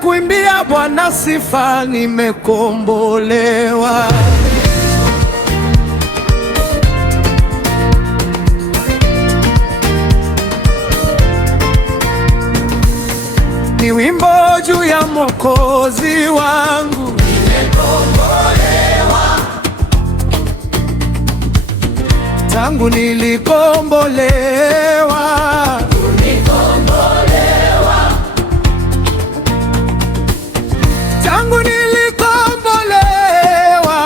kuimbia Bwana sifa, nimekombolewa. Ni wimbo juu ya Mwokozi wangu, nimekombolewa. Tangu nilikombolewa, tangu nilikombolewa,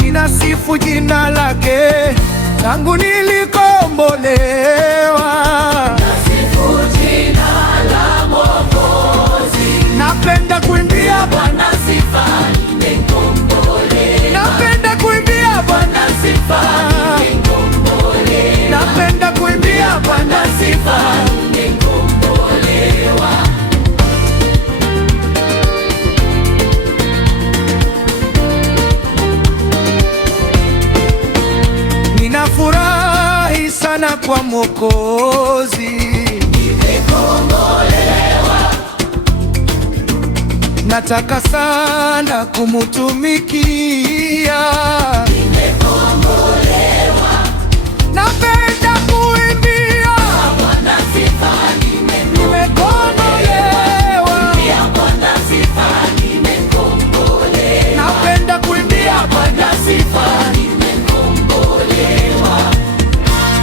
ninasifu jina lake. Tangu nilikombolewa, nasifu jina la Mwokozi. Napenda kuimbia Bwana sifa, nimekombolewa. Napenda kuimbia Bwana sifa, nimekombolewa. Napenda kuimbia Bwana sifa, nimekombolewa. Ninafurahi sana kwa Mwokozi, nimekombolewa. Nataka sana kumutumikia, nimekombolewa. Napenda kuimbia Bwana sifa, nimekombolewa. Bwana sifa, nimekombolewa. Napenda kuimbia Bwana sifa, nimekombolewa.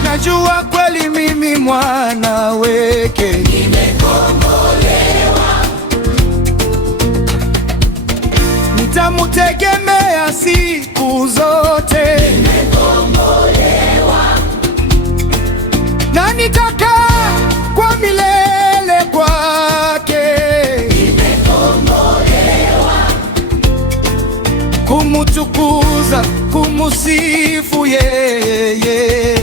Najua kweli mimi mwana wake, nimekombolewa. Nitamutegemea siku zote, nimekombolewa. Na nitakaa kwa milele kwake, nimekombolewa. Kumutukuza, kumusifu yeye.